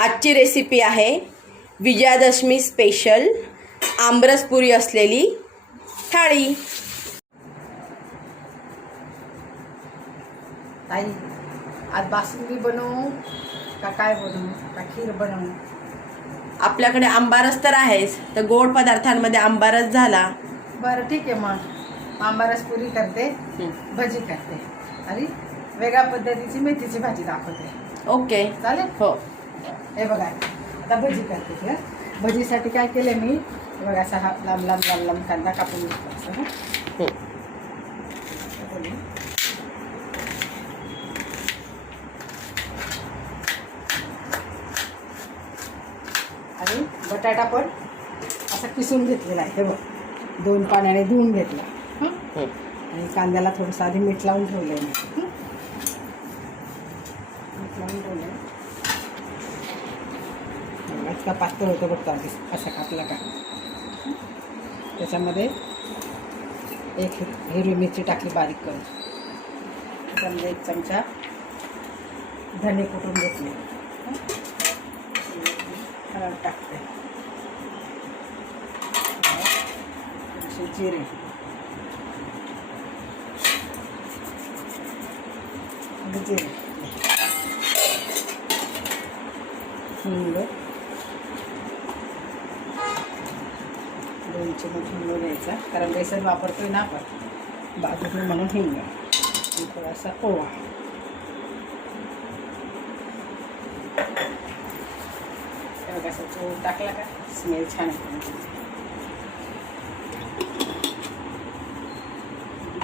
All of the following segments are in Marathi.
आजची रेसिपी आहे विजयादशमी स्पेशल आमरसपुरी असलेली थाळी। ताई, आज बासुंदी बनवू का काय बनवू का खीर बनवू? आपल्याकडे आंबारस तर आहेच, तर गोड पदार्थांमध्ये आंबारस झाला। बरं ठीक आहे, मग आंबारस पुरी करते, भजी करते आणि वेगळ्या पद्धतीची मेथीची भाजी दाखवते। ओके, चालेल? हो। हे बघा, आता भजी करते की भजीसाठी काय केलं मी, हे बघा असा हा लांब लांब लांब लांब कांदा कापून घेतला असं आणि बटाटा पण असा किसून घेतलेला आहे। हे बघ, 2 पाण्याने धुवून घेतला आणि कांद्याला थोडंसं आधी मीठ लावून ठेवलं आहे मी। मीठ लावून ठेवलं इतका पातळ होतं बघतो आधी असा कापला का। त्याच्यामध्ये एक हिरवी मिरची टाकली बारीक करून, त्याच्यामध्ये 1 चमचा धणे कुटून घेतले, हळद टाकते, जिरे, जिरे, हिंग, 2 चमचे हिंग घ्यायचा, कारण बेसन वापरतोय ना आपण बाजूला म्हणून हिंग आणि थोडासा ओवा। असं चोळ टाकला का स्मेल छान येतो।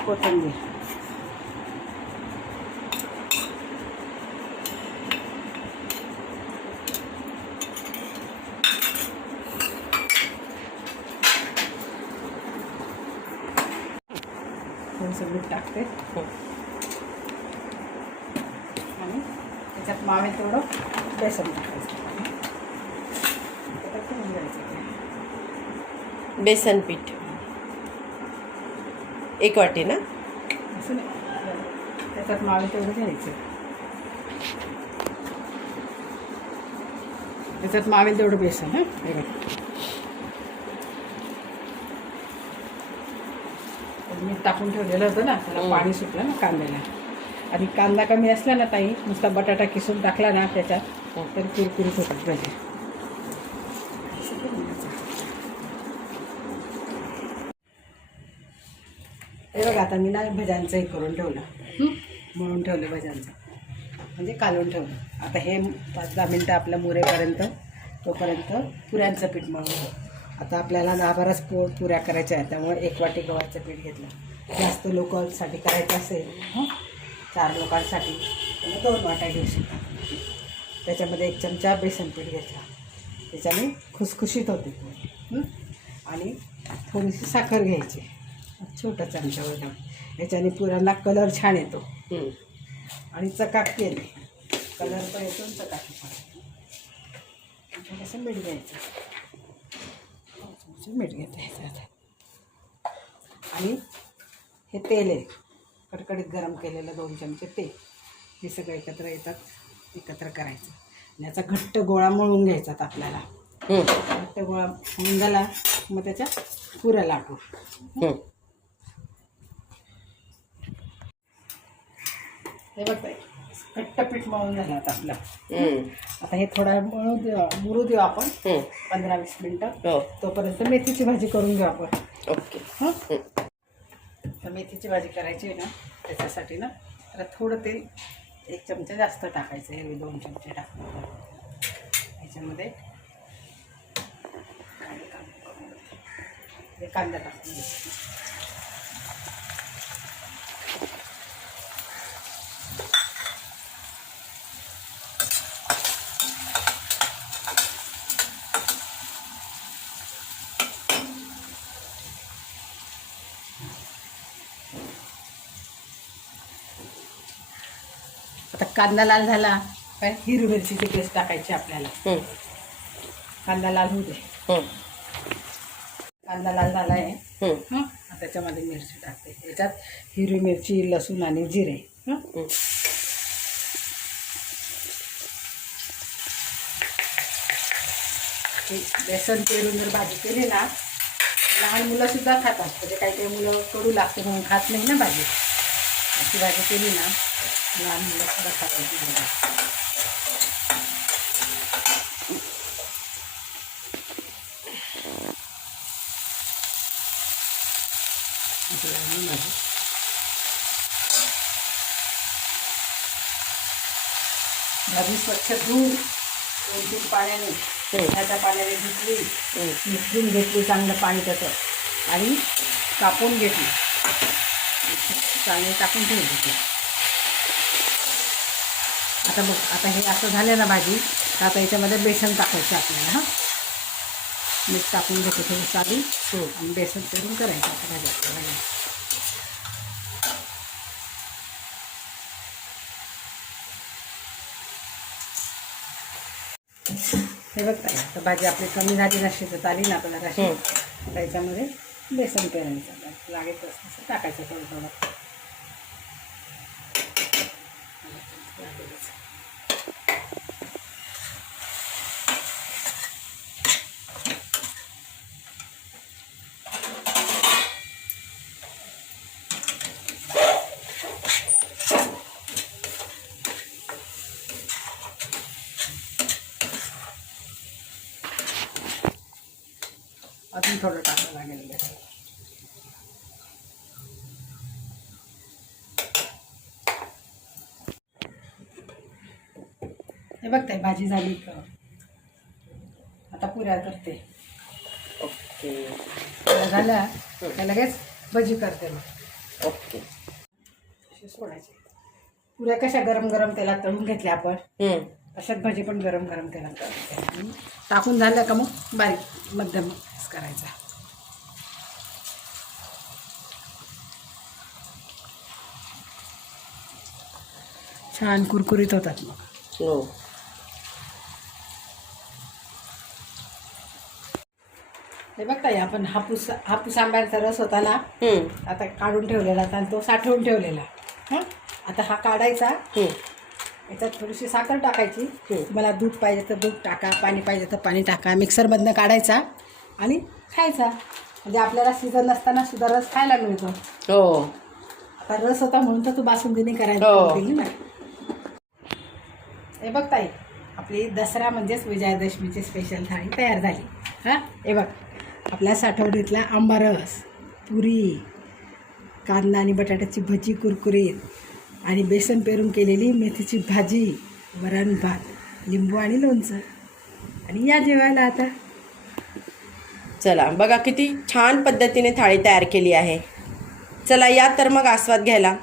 कोथिंबीर, थोडंसं मीठ टाकते आणि त्याच्यात मावे तेवढं बेसन टाकायचं, बेसन पीठ 1 वाटी ना, असं नाही, त्याच्यात मावे तेवढं घ्यायचं, त्याच्यात मावेल तेवढं बेसन। मीठ टाकून ठेवलेलं होतं ना, त्याला पाणी सुटलं ना कांद्याला, आणि कांदा कमी असला ना ताई, नुसता बटाटा किसून टाकला ना त्याच्यात तर कुरकुरीत होतात भाजी। हे बघा, आता मी ना भज्यांचं हे करून ठेवलं, मळून ठेवलं भज्यांचं, म्हणजे कालवून ठेवलं। आता हे 5-10 मिनटं आपल्या मुरेपर्यंत, तोपर्यंत पुऱ्यांचं पीठ मळून। आता आपल्याला 10-12 पुऱ्या करायच्या आहेत, त्यामुळे 1 वाटी गव्हाचं पीठ घेतलं। जास्त लोकांसाठी करायचं असेल, 4 लोकांसाठी, तर 2 वाट्या घेऊ शकता। त्याच्यामध्ये 1 चमचा बेसन पीठ घेतला, त्याच्याने खुसखुशीत होते पोळी। आणि थोडीशी साखर घ्यायची, छोटा चमचा वगैरे, याच्याने पुऱ्यांना कलर छान येतो आणि चकाकी येते, कलर पण येतो आणि चकाकी पण। थोडंसं मीठ घ्यायचं, मीठ घ्यायचं, आणि हे तेल आहे कडकडीत गरम केलेलं 2 चमचे तेल, हे सगळं एकत्र करायचं आणि याचा घट्ट गोळा मळून घ्यायचा आपल्याला। घट्ट गोळा मळून झाला मग त्याच्या पुऱ्या लाटू। हे बघताय, घट्ट पीठ मळून झालं आता आपलं। आता हे थोडा मुरू देऊ आपण 15-20 मिनटं, तोपर्यंत मेथीची भाजी करून घेऊ आपण। ओके, तर मेथीची भाजी करायची आहे ना, त्याच्यासाठी ना तर थोडं तेल 1 चमचा जास्त टाकायचं, हे 2 चमचे टाकतो याच्यामध्ये। कांदा टाकून घ्यायचा, आता कांदा लाल झाला काय, हिरवी मिरचीची पेस्ट टाकायची आपल्याला। कांदा लाल होऊ दे, कांदा लाल झाला आहे, त्याच्यामध्ये मिरची टाकते, याच्यात हिरवी मिरची, लसूण आणि जिरे, हे बेसन पेरून जर भाजी केली ना, लहान मुलंसुद्धा खातात. म्हणजे काही काही मुलं कडू लागते म्हणून खात नाही ना भाजी. अशी भाजी केली ना, लहान मुलंसुद्धा खातात ती भाजी. अशी लागली भाजी. भाजी स्वच्छ धुवून 2-3 पाण्याने ह्याच्या पाण्याने धुतली, मिसळून घेतली चांगलं पाणी त्याचं आणि कापून घेतली, चांगली टाकून ठेवली. आता बघ, आता हे असं झालं ना भाजी, तर आता याच्यामध्ये बेसन टाकायचं आपल्याला. हां, मीठ टाकून घेतो थोडं चालू आणि बेसन पेरून करायचं आता भाजी. हे बघताय, तर भाजी आपली कमी झाली ना, शिजत आली ना आपल्याला कशी, त्याच्यामध्ये बेसन पेरायचं, लागेल तसं टाकायचं थोडं थोडं. अजून थोडं टाकावं लागेल. हे बघताय भाजी झाली का, आता पुऱ्या करते. ओके. पुऱ्या झाल्या का लगेच भजी करते मग. ओके. अशी सोडायची. पुऱ्या कशा गरम गरम तेलात तळून घेतल्या आपण, अशाच भजी पण गरम गरम तेलात तळून आणि टाकून झालं का मग बारीक मध्यम करायचा. छान कुरकुरीत होतात मग. हो. हे बघताय, आपण हापूस आंब्याचा रस होता ना, आता काढून ठेवलेला होता आणि तो साठवून ठेवलेला. हां, आता हा काढायचा, याच्यात थोडीशी साखर टाकायची. तुम्हाला दूध पाहिजे तर दूध टाका, पाणी पाहिजे तर पाणी टाका. मिक्सरमधनं काढायचा आणि खायचा. म्हणजे आपल्याला सीझन नसताना सुद्धा रस खायला मिळतो. हो. आता रस होता म्हणून तर तू बासुंदीने करायला. हे बघताय, आपली दसरा म्हणजेच विजयादशमीची स्पेशल थाळी तयार झाली. हां, हे बघ, आपल्या साठवणीतला आंबा रस, पुरी, कांदा आणि बटाट्याची भजी कुरकुरीत आणि बेसन पेरून केलेली मेथीची भाजी, वरण भात, लिंबू आणि लोणचं. आणि या जेवायला आता. चला बघा किती छान पद्धतीने थाळी तयार केली आहे. चला या तर मग आस्वाद घ्यायला.